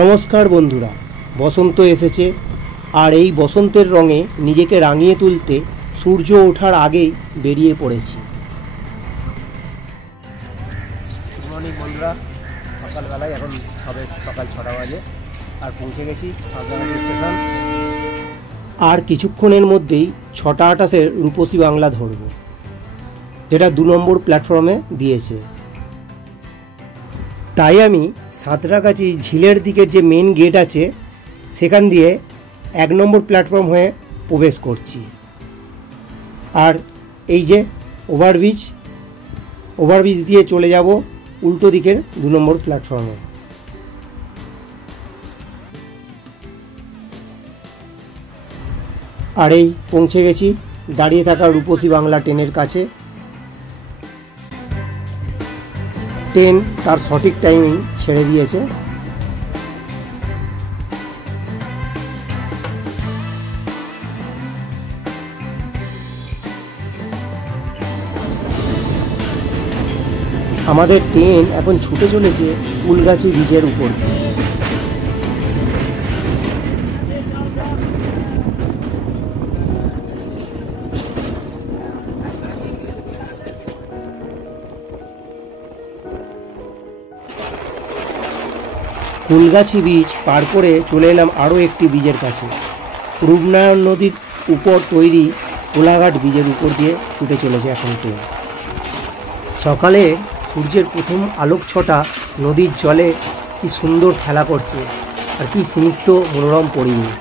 নমস্কার বন্ধুরা, বসন্ত এসেছে আর এই বসন্তের রঙে নিজেকে রাঙিয়ে তুলতে সূর্য ওঠার আগেই বেরিয়ে পড়েছি। গুড মর্নিং বন্ধুরা, সকালবেলায় এখন সবে সকাল 6টা বাজে আর পৌঁছে গেছি সাঁতরাগাছি স্টেশন। আর কিছুক্ষণের মধ্যেই 6:28 রূপসী বাংলা ধরব, যেটা 2 নম্বর প্ল্যাটফর্মে দিয়েছে। তাই আমি সাঁতরাগাছি ঝিলের দিকের যে মেন গেট আছে সেখান দিয়ে 1 নম্বর প্ল্যাটফর্ম হয়ে প্রবেশ করছি। আর এই যে ওভারব্রিজ দিয়ে চলে যাব উল্টো দিকের 2 নম্বর প্ল্যাটফর্মে। আর এই পৌঁছে গেছি দাঁড়িয়ে থাকা রূপসী বাংলা ট্রেনের কাছে। ট্রেন তার সঠিক টাইমেই ছেড়ে দিয়েছে। আমাদের ট্রেন এখন ছুটে চলেছে ফুলগাছি ব্রিজের উপর দিয়ে। ফুলগাছি ব্রিজ পার করে চলে এলাম আরও একটি ব্রিজের কাছে। রূপনারায়ণ নদীর উপর তৈরি কোলাঘাট ব্রিজের উপর দিয়ে ছুটে চলেছে এখন ট্রেন। সকালে সূর্যের প্রথম আলোক ছটা নদীর জলে কি সুন্দর খেলা করছে, আর কি স্নিগ্ধ মনোরম পরিবেশ।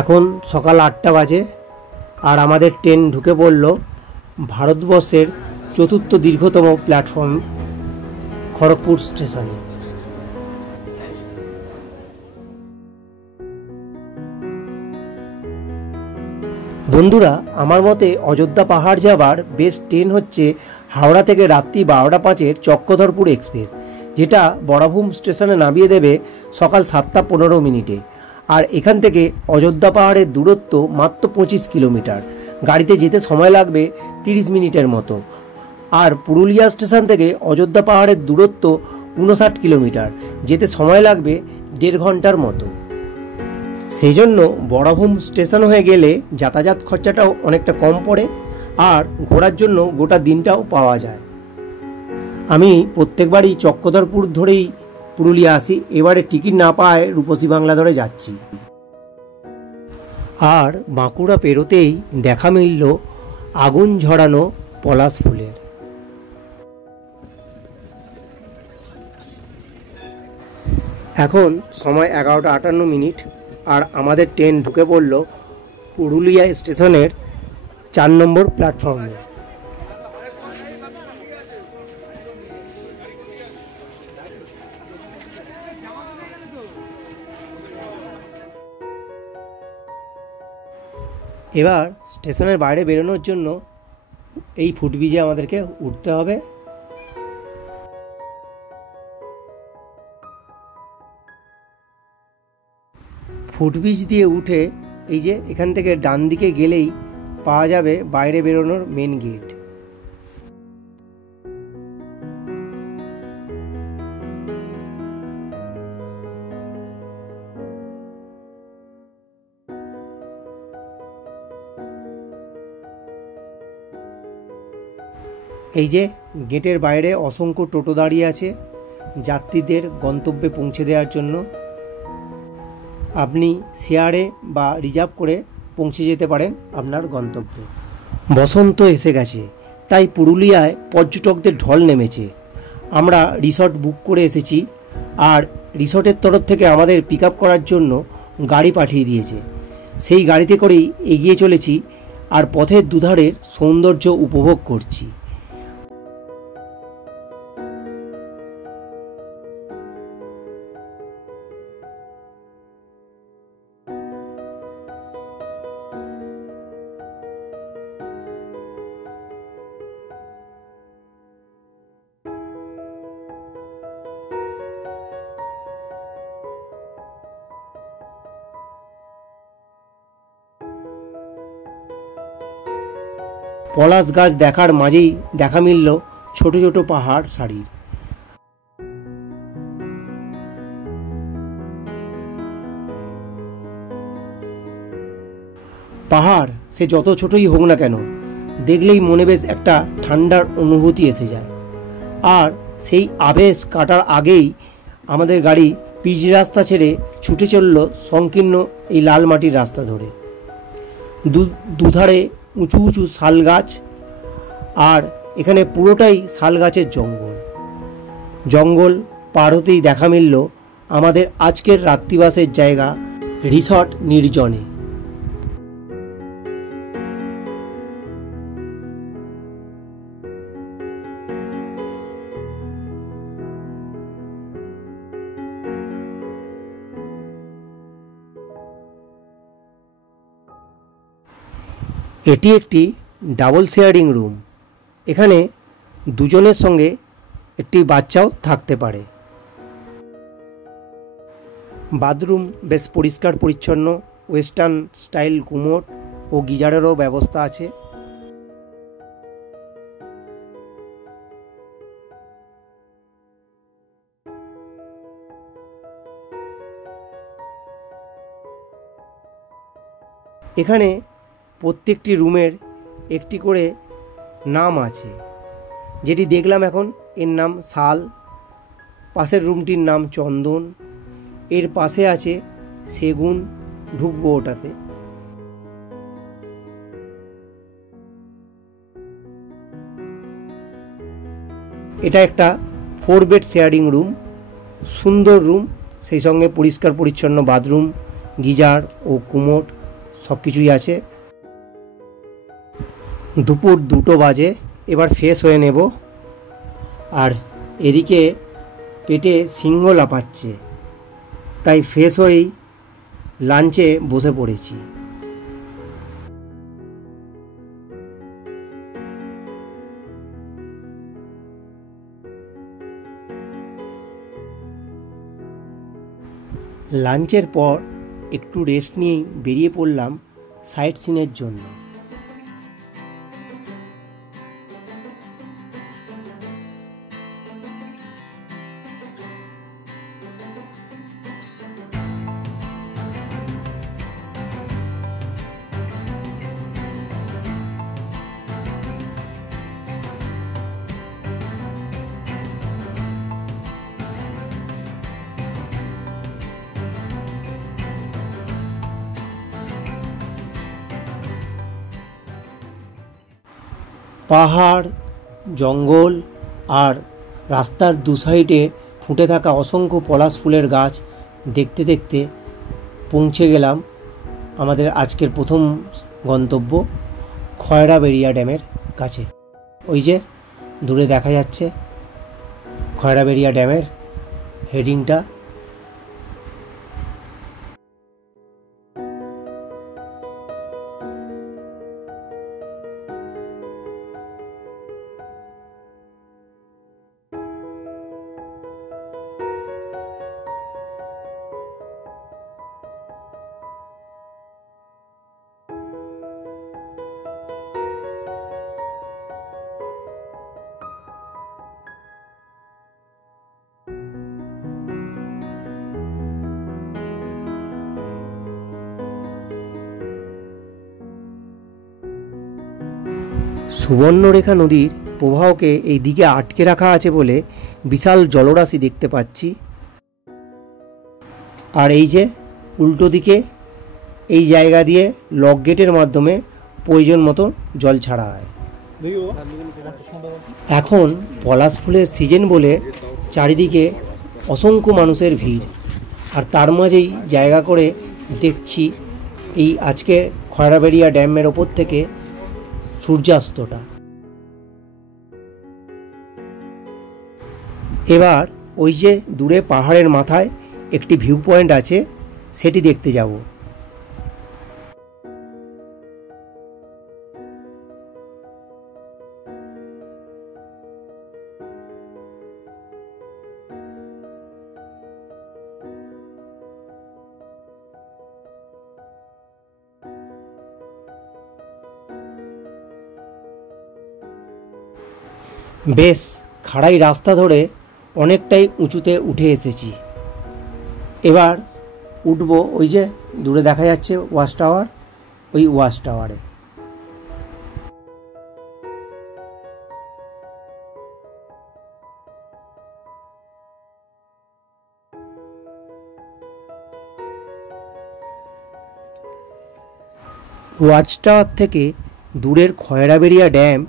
এখন সকাল 8টা বাজে আর আমাদের ট্রেন ঢুকে পড়ল ভারতবর্ষের 4র্থ দীর্ঘতম প্ল্যাটফর্ম খড়গপুর স্টেশনে। বন্ধুরা, আমার মতে অযোধ্যা পাহাড় যাওয়ার বেস্ট ট্রেন হচ্ছে হাওড়া থেকে রাত্রি 12টা 5 চক্রধরপুর এক্সপ্রেস, যেটা বরাভূম স্টেশনে নামিয়ে দেবে সকাল 7টা 15 আর এখান থেকে অযোধ্যা পাহাড়ের দূরত্ব মাত্র 25 কিলোমিটার। গাড়িতে যেতে সময় লাগবে 30 মিনিটের মতো। আর পুরুলিয়া স্টেশন থেকে অযোধ্যা পাহাড়ের দূরত্ব 59 কিলোমিটার, যেতে সময় লাগবে 1.5 ঘন্টার মতো। সেই জন্য বরাভূম স্টেশন হয়ে গেলে যাতায়াত খরচাটাও অনেকটা কম পড়ে আর ঘোরার জন্য গোটা দিনটাও পাওয়া যায়। আমি প্রত্যেকবারই চক্রধরপুর ধরেই পুরুলিয়া আসি, এবারে টিকিট না পায় রূপসী বাংলা ধরে যাচ্ছি। আর বাঁকুড়া পেরোতেই দেখা মিলল আগুন ঝরানো পলাশ ফুলের। এখন সময় 11টা 58 আর আমাদের ট্রেন ঢুকে পড়ল পুরুলিয়া স্টেশনের 4 নম্বর প্ল্যাটফর্মে। এবার স্টেশনের বাইরে বেরোনোর জন্য এই ফুটব্রিজে আমাদেরকে উঠতে হবে। ফুটব্রিজ দিয়ে উঠে এই যে এখান থেকে ডান দিকে গেলেই পাওয়া যাবে বাইরে বেরোনোর মেন গেট। এই যে গেটের বাইরে অসংখ্য টোটো দাঁড়িয়ে আছে যাত্রীদের গন্তব্যে পৌঁছে দেওয়ার জন্য। আপনি শেয়ারে বা রিজার্ভ করে পৌঁছে যেতে পারেন আপনার গন্তব্যে। বসন্ত এসে গেছে, তাই পুরুলিয়ায় পর্যটকদের ঢল নেমেছে। আমরা রিসর্ট বুক করে এসেছি আর রিসর্টের তরফ থেকে আমাদের পিক আপ করার জন্য গাড়ি পাঠিয়ে দিয়েছে। সেই গাড়িতে করেই এগিয়ে চলেছি আর পথের দুধারের সৌন্দর্য উপভোগ করছি। পলাশ গাছ দেখার মাঝেই দেখা মিলল ছোট ছোট পাহাড় সারির। পাহাড় সে যত ছোটই হোক না কেন, দেখলেই মনে বেশ একটা ঠান্ডার অনুভূতি এসে যায়। আর সেই আবেশ কাটার আগেই আমাদের গাড়ি পিচ রাস্তা ছেড়ে ছুটে চলল সংকীর্ণ এই লাল মাটির রাস্তা ধরে। দুধারে উঁচু উঁচু শাল গাছ, আর এখানে পুরোটাই শাল গাছের জঙ্গল। জঙ্গল পার হতেই দেখা মিলল আমাদের আজকের রাত্রিবাসের জায়গা রিসর্ট নির্জনে। এটি একটি ডাবল শেয়ারিং রুম। এখানে দুজনের সঙ্গে একটি বাচ্চাও থাকতে পারে। বাথরুম বেশ পরিষ্কার পরিচ্ছন্ন, ওয়েস্টার্ন স্টাইল কুমোড ও গিজারেরও ব্যবস্থা আছে। এখানে প্রত্যেকটি রুমের একটি করে নাম আছে, যেটি দেখলাম এখন। এর নাম শাল, পাশের রুমটির নাম চন্দন, এর পাশে আছে সেগুন। ঢুকবো ওটাতে। এটা একটা 4 বেড শেয়ারিং রুম, সুন্দর রুম, সেই সঙ্গে পরিষ্কার পরিচ্ছন্ন বাথরুম, গিজার ও কুমোড সব কিছুই আছে। দুপুর 2টো বাজে, এবার ফ্রেশ হয়ে নেব। আর এদিকে পেটে সিংহ লাফাচ্ছে, তাই ফ্রেশ হয়েই লাঞ্চে বসে পড়েছি। লাঞ্চের পর একটু রেস্ট নিয়েই বেরিয়ে পড়লাম সাইট সিনের জন্য। পাহাড়, জঙ্গল আর রাস্তার দু সাইডে ফুটে থাকা অসংখ্য পলাশ ফুলের গাছ দেখতে দেখতে পৌঁছে গেলাম আমাদের আজকের প্রথম গন্তব্য খয়রাবেড়িয়া ড্যামের কাছে। ওই যে দূরে দেখা যাচ্ছে খয়রাবেড়িয়া ড্যামের হেডিংটা। সুবর্ণরেখা নদীর প্রবাহকে এই দিকে আটকে রাখা আছে বলে বিশাল জলরাশি দেখতে পাচ্ছি। আর এই যে উল্টো দিকে এই জায়গা দিয়ে লক গেটের মাধ্যমে প্রয়োজন মতো জল ছাড়া হয়। এখন পলাশ ফুলের সিজন বলে চারিদিকে অসংখ্য মানুষের ভিড়, আর তার মাঝেই জায়গা করে দেখছি এই আজকে খয়রাবেড়িয়া ড্যামের ওপর থেকে সূর্যাস্তটা। এবার ওই যে দূরে পাহাড়ের মাথায় একটি ভিউ পয়েন্ট আছে, সেটি দেখতে যাব। বেশ খাড়াই রাস্তা ধরে অনেকটাই উঁচুতে উঠে এসেছি। এবার উঠবো ওই যে দূরে দেখা যাচ্ছে ওয়াচ টাওয়ার, ওই ওয়াচ টাওয়ারে। ওয়াচ টাওয়ার থেকে দূরের খয়রাবেড়িয়া ড্যাম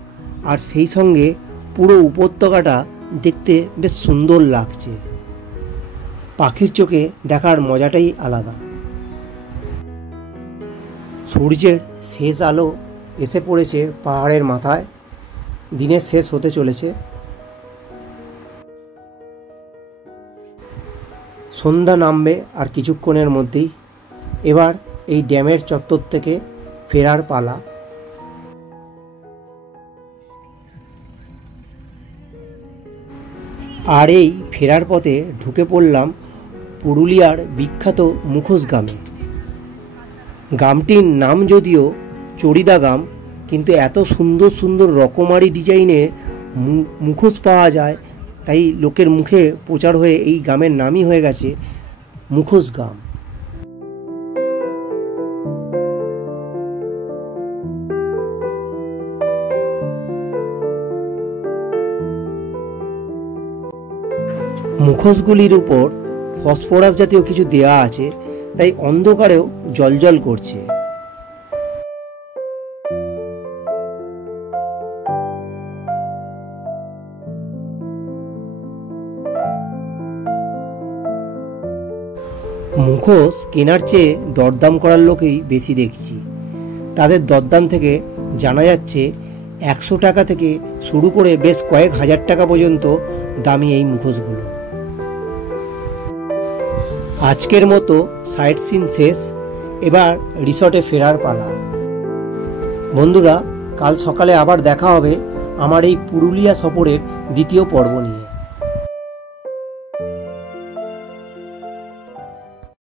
আর সেই সঙ্গে পুরো উপত্যকাটা দেখতে বেশ সুন্দর লাগছে। পাখির চোখে দেখার মজাটাই আলাদা। সূর্যের শেষ আলো এসে পড়েছে পাহাড়ের মাথায়, দিনের শেষ হতে চলেছে। সন্ধ্যা নামবে আর কিছুক্ষণের মধ্যেই। এবার এই ড্যামের চত্বর থেকে ফেরার পালা। আর এই ফেরার পথে ঢুকে পড়লাম পুরুলিয়ার বিখ্যাত মুখোশ গ্রামে। গ্রামটির নাম যদিও চড়িদা গ্রাম, কিন্তু এত সুন্দর সুন্দর রকমারি ডিজাইনের মুখোশ পাওয়া যায়, তাই লোকের মুখে প্রচার হয়ে এই গ্রামের নামই হয়ে গেছে মুখোশ গ্রাম। মুখোশগুলির উপর ফসফরাস জাতীয় কিছু দেওয়া আছে, তাই অন্ধকারেও জ্বলজ্বল করছে। মুখোশ কেনার চেয়ে দরদাম করার লোকেই বেশি দেখছি। তাদের দরদাম থেকে জানা যাচ্ছে 100 টাকা থেকে শুরু করে বেশ কয়েক হাজার টাকা পর্যন্ত দামি এই মুখোশগুলো। আজকের মতো সাইট সিন শেষ, এবার রিসর্টে ফেরার পালা। বন্ধুরা, কাল সকালে আবার দেখা হবে আমার এই পুরুলিয়া সফরের দ্বিতীয় পর্ব নিয়ে।